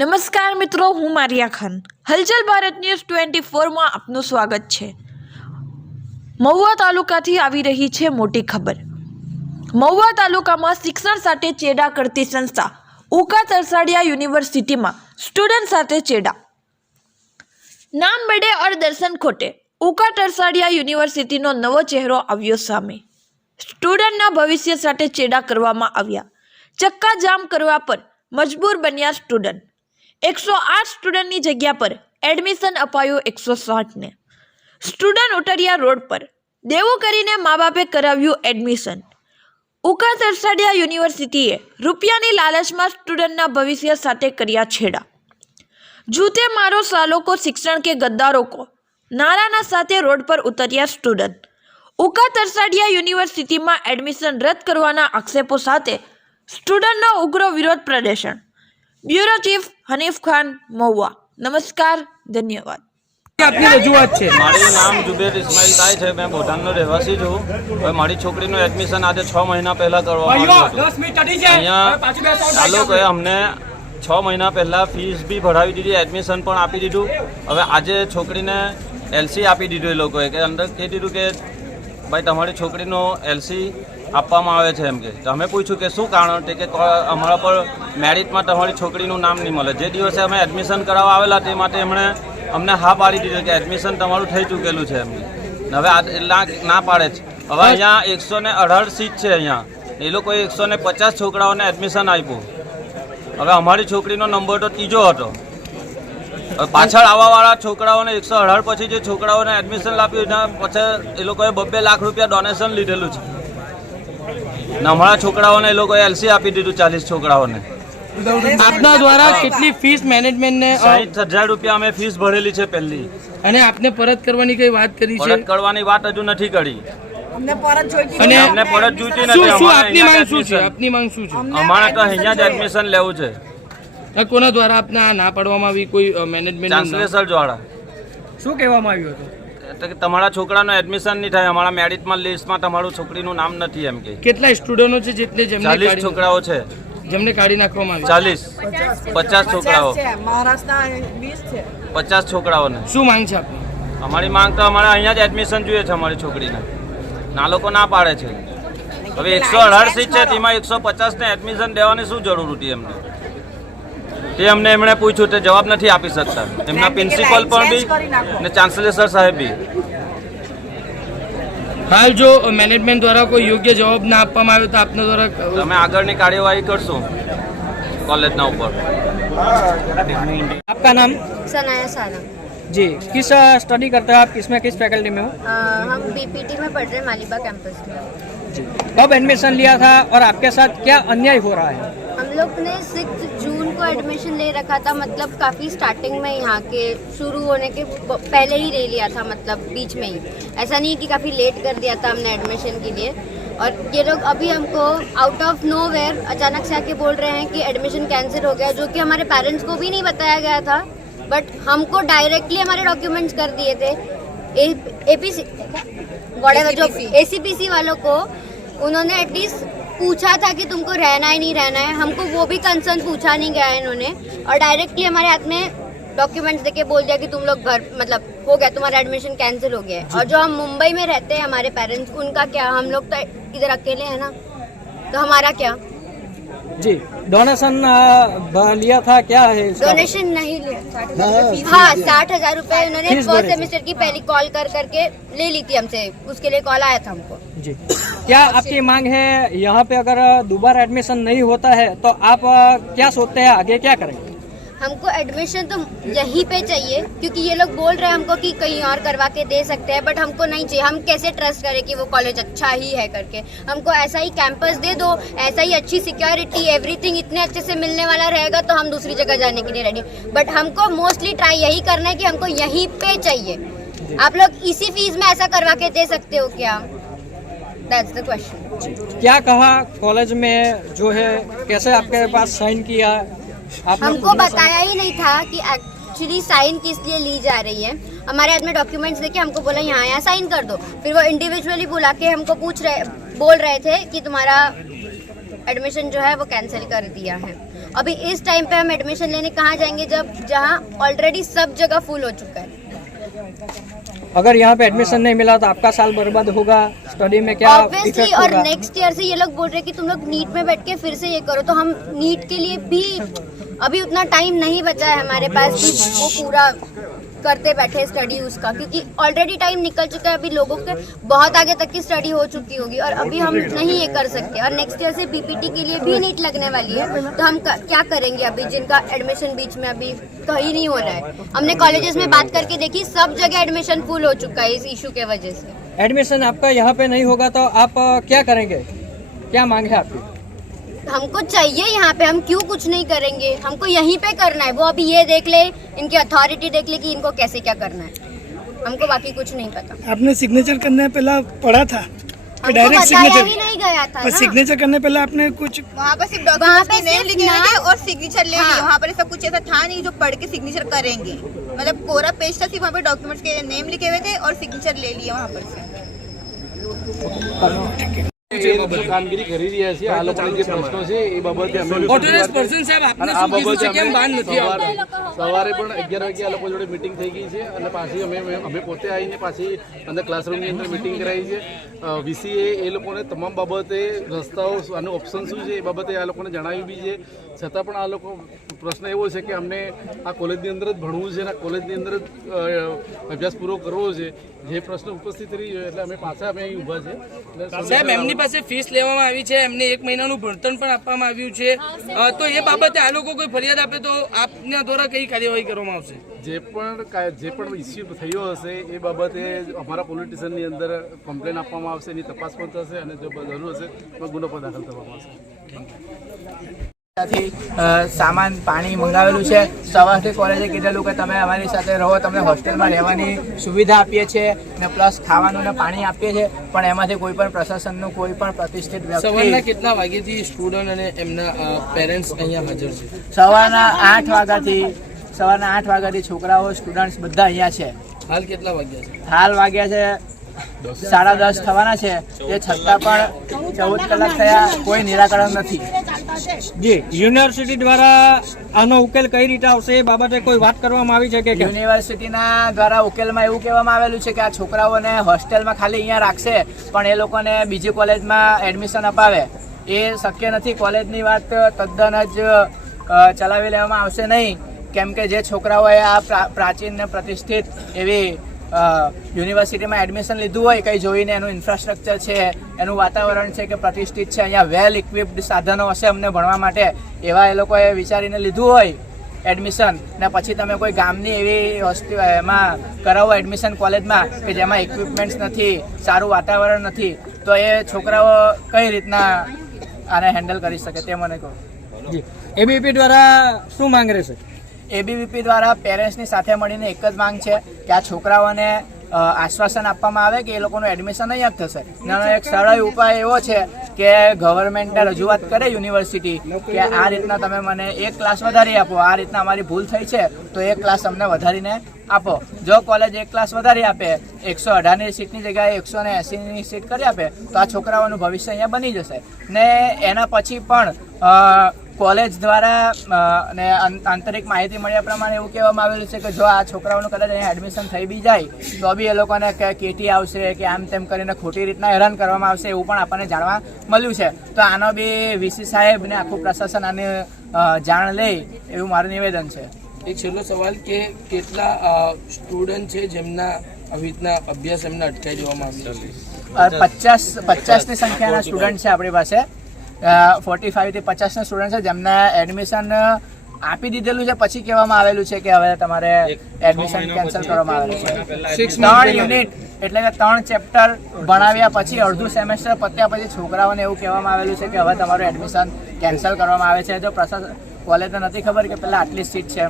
નમસ્કાર મિત્રો, હું મારિયા ખાન. હલચલ ભારત ન્યૂઝ ટ્વેન્ટી ફોરમાં આપનું સ્વાગત છે. મહુવા તાલુકાથી આવી રહી છે મોટી ખબર. મહુવા તાલુકામાં શિક્ષણ સાથે ચેડા કરતી સંસ્થા, ઉકા તરસાડિયા યુનિવર્સિટીમાં સ્ટુડન્ટ સાથે ચેડા. નામ બડે ઓર દર્શન ખોટે. ઉકા તરસાડિયા યુનિવર્સિટીનો નવો ચહેરો આવ્યો સામે. સ્ટુડન્ટના ભવિષ્ય સાથે ચેડા કરવામાં આવ્યા. ચક્કા જામ કરવા પર મજબૂર બન્યા સ્ટુડન્ટ. એકસો આઠ સ્ટુડન્ટની જગ્યા પર એડમિશન અપાયું એકસો સાઠને સ્ટુડન્ટ ઉતર્યા રોડ પર. દેવું કરીને મા બાપે કરાવ્યું એડમિશન. ઉકા તરસાડિયા યુનિવર્સિટીએ રૂપિયાની લાલચમાં સ્ટુડન્ટના ભવિષ્ય સાથે કર્યા છેડા. જૂતે મારો સાલો કો શિક્ષણ કે ગદ્દારો કો નારાના સાથે રોડ પર ઉતર્યા સ્ટુડન્ટ. ઉકા તરસાડિયા યુનિવર્સિટીમાં એડમિશન રદ કરવાના આક્ષેપો સાથે સ્ટુડન્ટનો ઉગ્ર વિરોધ પ્રદર્શન. Bureau chief Hanif Khan Mahuva. નમસ્કાર ધન્યવાદ. આપની રજૂઆત છે. મારું નામ જુબેર ઇસ્માઇલ થાય છે. મેં ભૂટાનનો રહેવાસી છું. હવે મારી છોકરીનું એડમિશન આજે છ મહિના પહેલા કરવામાં આવ્યું હતું. અહીંયા આ કહે અમને છ મહિના પહેલા ફીસ બી ભરાવી દીધી એડમિશન પણ આપી દીધું. હવે આજે છોકરીને એલસી આપી દીધું એ લોકોએ કે અંદર કહી દીધું કે ભાઈ તમારી છોકરીનો એલસી આપવામાં આવે છે એમ કે. તો અમે પૂછ્યું કે શું કારણ કે અમારા પર મેરિટમાં તમારી છોકરીનું નામ નહીં મળે. જે દિવસે અમે એડમિશન કરાવવા આવેલા તે માટે એમણે અમને હા પાડી દીધું કે એડમિશન તમારું થઈ ચૂકેલું છે એમ ને હવે આ ના પાડે છે હવે અહીંયા એકસો ને અઢાર સીટ છે અહીંયા. એ લોકોએ એકસો ને પચાસ છોકરાઓને એડમિશન આપ્યું. હવે અમારી છોકરીનો નંબર તો ત્રીજો હતો. પાછળ આવવાવાળા છોકરાઓને એકસો અઢાર પછી જે છોકરાઓને એડમિશન આપ્યું એના પછી એ લોકોએ બબ્બે લાખ રૂપિયા ડોનેશન લીધેલું છે. ને છોકરાઓને લોકો એલસી આપી દીધું ચાલીસ છોકરાઓને. આપના દ્વારા કેટલી ફીસ મેનેજમેન્ટને ને સાહીઠ હજાર રૂપિયા અમે ફીસ ભરેલી છે પહેલી. અને આપને પરત કરવાની કઈ વાત કરી છે? પરત કરવાની વાત હજુ નથી કરી. અને અમને પરત જોઈતી નથી શું આપની માંગ શું છે? આપની માંગ શું છે? અમારે તો અહીંયા જ એડમિશન લેવું છે. કોના દ્વારા આપને આ ના પાડવામાં આવી કોઈ મેનેજમેન્ટ ચાન્સલેસર દ્વારા શું કહેવામાં આવ્યું હતું? એટલે કે તમારા છોકરાનું એડમિશન નહીં થાય અમારા મેરિટમાં લિસ્ટમાં તમારું છોકરીનું નામ નથી એમ કે. કેટલા સ્ટુડન્ટો છે જેટલે જેમને ચાલીસ છોકરાઓ છે. જેમને કાઢી નાખવામાં આવી ચાલીસ. પચાસ છોકરાઓ. મહારાષ્ટ્રના વીસ છે. પચાસ છોકરાઓને. શું માંગ છે આપની? અમારી માંગ તો અમારે અહીંયા જ એડમિશન જોઈએ છે અમારી છોકરીને. ના લોકો ના પાડે છે. હવે એકસો અઢાર સીટ છે તેમાં એકસો પચાસને એડમિશન દેવાની શું જરૂર હતી એમને? તે અમને એમણે પૂછ્યું તે જવાબ નથી આપી શકતા એમના પ્રિન્સિપલ પણ બી ને ચાન્સલેસર સાહેબ બી હાલ જો મેનેજમેન્ટ દ્વારા કોઈ યોગ્ય જવાબ ના આપવામાં આવ્યો તો આપના દ્વારા તમે આગળની કાર્યવાહી કરશું કોલેજના ઉપર आपका नाम सनाया सारा जी किस स्टडी करते हो आप किसमें किस फैकल्टी में हो अ, हम बीपीटी में पढ़ रहे हैं मालिबा कैंपस में जी कब एडमिशन लिया था और आपके साथ क्या अन्याय हो रहा है हम लोग ने सिक्स जून को एडमिशन ले रखा था मतलब काफ़ी स्टार्टिंग में यहाँ के शुरू होने के पहले ही ले लिया था मतलब बीच में ही। ऐसा नहीं कि काफ़ी लेट कर दिया था हमने एडमिशन के लिए। और ये लोग अभी हमको आउट ऑफ़ नो वेयर अचानक से आके बोल रहे हैं कि एडमिशन कैंसिल हो गया जो कि हमारे पेरेंट्स को भी नहीं बताया गया था बट हमको डायरेक्टली हमारे डॉक्यूमेंट्स कर दिए थे। ए पी सी जो एसीपीसी वालों को उन्होंने एटलीस्ट पूछा था कि तुमको रहना है नहीं रहना है। हमको वो भी कंसर्न पूछा नहीं गया है इन्होंने। और डायरेक्टली हमारे हाथ में डॉक्यूमेंट्स देके बोल दिया कि तुम लोग घर मतलब हो गया तुम्हारा एडमिशन कैंसिल हो गया है। और जो हम मुंबई में रहते हैं हमारे पेरेंट्स उनका क्या? हम लोग तो इधर अकेले हैं ना। तो हमारा क्या? जी डोनेशन लिया था क्या है डोनेशन नहीं लिया था। हाँ साठ हज़ार रूपए उन्होंने फ़र्स्ट सेमेस्टर की पहली कॉल कर करके ले ली थी हमसे। उसके लिए कॉल आया था हमको। जी। क्या आपकी मांग है यहाँ पे अगर दोबारा एडमिशन नहीं होता है तो आप क्या सोचते हैं आगे क्या करेंगे? हमको एडमिशन तो यहीं पे चाहिए, क्योंकि ये लोग बोल रहे हैं हमको कि कहीं और करवा के दे सकते हैं बट हमको नहीं चाहिए। हम कैसे ट्रस्ट करें कि वो कॉलेज अच्छा ही है करके? हमको ऐसा ही कैंपस दे दो, ऐसा ही अच्छी सिक्योरिटी एवरीथिंग इतने अच्छे से मिलने वाला रहेगा तो हम दूसरी जगह जाने के लिए रेडी बट हमको मोस्टली ट्राई यही करना है कि हमको यहीं पे चाहिए। आप लोग इसी फ़ीस में ऐसा करवा के दे सकते हो क्या? दैट्स द क्वेश्चन क्या कहा कॉलेज में जो है, कैसे आपके पास साइन किया? हमको बताया ही नहीं था कि एक्चुअली साइन किस लिए ली जा रही है। हमारे हाथ में डॉक्यूमेंट्स देके हमको बोला, यहाँ यहाँ साइन कर दो। फिर वो इंडिविजुअली बुला के हमको पूछ रहे, बोल रहे थे कि तुम्हारा एडमिशन जो है वो कैंसिल कर दिया है। अभी इस टाइम पे हम एडमिशन लेने कहाँ जाएँगे जब, जहाँ ऑलरेडी सब जगह फुल हो चुका है। अगर यहाँ पे एडमिशन नहीं मिला तो आपका साल बर्बाद होगा स्टडी में क्या ऑब्वियसली इफेक्ट और होगा नेक्स्ट ईयर से ये लोग बोल रहे हैं कि तुम लोग नीट में बैठ के फिर से ये करो तो हम नीट के लिए भी अभी उतना टाइम नहीं बचा है हमारे पास कि वो पूरा करते बैठे स्टडी उसका क्योंकि ऑलरेडी टाइम निकल चुका है, अभी लोगों के बहुत आगे तक की स्टडी हो चुकी होगी और अभी हम नहीं ये कर सकते। और नेक्स्ट ईयर से बीपीटी के लिए भी नीट लगने वाली है तो हम क्या करेंगे अभी जिनका एडमिशन बीच में अभी कहीं नहीं हो रहा है? हमने कॉलेजेस में बात करके देखी, सब जगह एडमिशन फुल हो चुका है इस इशू के वजह से। एडमिशन आपका यहाँ पे नहीं होगा तो आप क्या करेंगे? क्या मांग है आपकी? हमको चाहिए यहाँ पे हम क्यों कुछ नहीं करेंगे? हमको यहीं पे करना है। वो अभी ये देख ले इनकी अथॉरिटी देख ले कि इनको कैसे क्या करना है। हमको बाकी कुछ नहीं पता। आपने सिग्नेचर करने पहला पढ़ा था? डायरेक्ट सिग्नेचर भी नहीं गया था पर सिग्नेचर करने पहले आपने कुछ वहाँ पर सिर्फ़ और सिग्नेचर ले हाँ। वहाँ पर कुछ ऐसा था नहीं जो पढ़ के सिग्नेचर करेंगे। मतलब कोरा पेज था सिर्फ़ वहाँ पर डॉक्यूमेंट्स के नेम लिखे हुए थे और सिग्नेचर ले लिए वहाँ पर से। કામગીરી કરી રહ્યા છીએ આ લોકોના જે પ્રશ્નો છે એ બાબતે અમે ઓથોરાઇઝ પર્સન સાહેબ આપને આ બાબતે છે કેમ અમે બાન નથી આવતા? સવારે સવારે પણ અગિયાર વાગે આ લોકો જોડે મિટિંગ થઈ ગઈ છે અને પાછી અમે અમે પોતે આવીને પાછી અંદર ક્લાસરૂમની અંદર મિટિંગ કરાવી છે. વીસીએ એ લોકોને તમામ બાબતે રસ્તાઓ આનું ઓપ્શન શું છે એ બાબતે આ લોકોને જણાવ્યું બી છે. છતાં પણ આ લોકો પ્રશ્ન એવો છે કે અમને આ કોલેજની અંદર જ ભણવું છે અને આ કોલેજની અંદર જ અભ્યાસ પૂરો કરવો છે. જે પ્રશ્ન ઉપસ્થિત રહી એટલે અમે પાછા અમે અહીં ઊભા છે સાહેબ એમની પાસે ફીસ લેવામાં આવી છે એમને એક મહિનાનું ભણતર પણ આપવામાં આવ્યું છે. તો એ બાબતે આ લોકો કોઈ ફરિયાદ આપે તો આપના દ્વારા કઈ કાર્યવાહી કરવામાં આવશે? જે પણ જે પણ ઇસ્યુ થયો હશે એ બાબતે અમારા પોલિટિશિયનની અંદર કમ્પ્લેન આપવામાં આવશે એની તપાસ પણ થશે અને જો જરૂર હશે તો ગુનો પણ દાખલ કરવામાં આવશે. થેન્ક અ, સામાન પાણી મંગાવેલું છે. સવારથી કોલેજે કીધેલું કે તમે અમારી સાથે રહો તમને હોસ્ટેલમાં રહેવાની સુવિધા આપીએ છીએ ને પ્લસ ખાવાનું ને પાણી આપીએ છીએ. પણ એમાંથી કોઈ પણ પ્રશાસનનું કોઈ પણ પ્રતિષ્ઠિત સવારના કેટલા વાગ્યાથી સ્ટુડન્ટ અને એમના પેરેન્ટ્સ અહીંયા હાજર છે? સવારના આઠ વાગ્યાથી સવારના આઠ વાગ્યાથી છોકરાઓ સ્ટુડન્ટ્સ બધા અહીંયા છે. હાલ કેટલા વાગ્યા છે? હાલ વાગ્યા છે સાડા દસ થવાના છે. એ છતાં પણ ચૌદ કલાક થયા કોઈ નિરાકરણ નથી. જી યુનિવર્સિટી દ્વારા આનો ઉકેલ કઈ રીતે આવશે એ બાબતે કોઈ વાત કરવામાં આવી છે કે યુનિવર્સિટીના દ્વારા ઉકેલમાં એવું કહેવામાં આવેલું છે કે આ છોકરાઓને હોસ્ટેલમાં ખાલી અહીંયા રાખશે, પણ એ લોકોને બીજી કોલેજમાં એડમિશન અપાવે. એ શક્ય નથી, કોલેજની વાત તદ્દન જ ચલાવી લેવામાં આવશે નહીં. કેમ કે જે છોકરાઓએ આ પ્રા- પ્રાચીન પ્રતિષ્ઠિત એવી યુનિવર્સિટીમાં એડમિશન લીધું હોય, કંઈ જોઈને એનું ઇન્ફ્રાસ્ટ્રક્ચર છે, એનું વાતાવરણ છે કે પ્રતિષ્ઠિત છે, અહીંયા વેલ ઇક્વિપ્ડ સાધનો હશે અમને ભણવા માટે, એવા એ લોકોએ વિચારીને લીધું હોય એડમિશન, ને પછી તમે કોઈ ગામની એવી એમાં કરાવો એડમિશન કોલેજમાં કે જેમાં ઇક્વિપમેન્ટ્સ નથી, સારું વાતાવરણ નથી, તો એ છોકરાઓ કઈ રીતના આને હેન્ડલ કરી શકે તે મને કહો. એબીપી દ્વારા શું માંગ રહેશે? એબીવીપી દ્વારા પેરેન્ટ્સની સાથે મળીને એક જ માંગ છે કે આ છોકરાઓને આશ્વાસન આપવામાં આવે કે એ લોકોનું એડમિશન અહીંયા જ થશે. અને એક સરળ ઉપાય એવો છે કે ગવર્મેન્ટને રજૂઆત કરે યુનિવર્સિટી કે આ રીતના તમે મને એક ક્લાસ વધારી આપો, આ રીતના અમારી ભૂલ થઈ છે, તો એક ક્લાસ અમને વધારીને આપો. જો કોલેજ એક ક્લાસ વધારી આપે, એકસો અઢારની સીટની જગ્યાએ એકસો ને એંસીની સીટ કરી આપે, તો આ છોકરાઓનું ભવિષ્ય અહીંયા બની જશે. ને એના પછી પણ કોલેજ દ્વારા અને આંતરિક માહિતી મળ્યા પ્રમાણે એવું કહેવામાં આવેલું છે કે જો આ છોકરાઓનું કદાચ અહીંયા એડમિશન થઈ બી જાય તો બી એ લોકોને કે કેટી આવશે કે આમ તેમ કરીને ખોટી રીતના હેરાન કરવામાં આવશે એવું પણ આપણને જાણવા મળ્યું છે. તો આનો બી વીસી સાહેબ ને આખું પ્રશાસન આને જાણ લે એવું મારું નિવેદન છે. એક છેલ્લો સવાલ કે કેટલા સ્ટુડન્ટ છે જેમના આવી રીતના અભ્યાસ એમને અટકાઈ દેવામાં આવ્યો છે? પચાસ પચાસની સંખ્યાના સ્ટુડન્ટ છે આપણી પાસે. ફોર્ટી ફાઇવથી પચાસના સ્ટુડન્ટ છે જેમને એડમિશન આપી દીધેલું છે પછી કહેવામાં આવેલું છે કે હવે તમારે એડમિશન કેન્સલ કરવામાં આવેલું છે. ત્રણ યુનિટ એટલે કે ત્રણ ચેપ્ટર ભણાવ્યા પછી અડધું સેમેસ્ટર પત્યા પછી છોકરાઓને એવું કહેવામાં આવેલું છે કે હવે તમારું એડમિશન કેન્સલ કરવામાં આવે છે. જો પ્રશાસન કોલેજને નથી ખબર કે પહેલાં આટલી સીટ છે.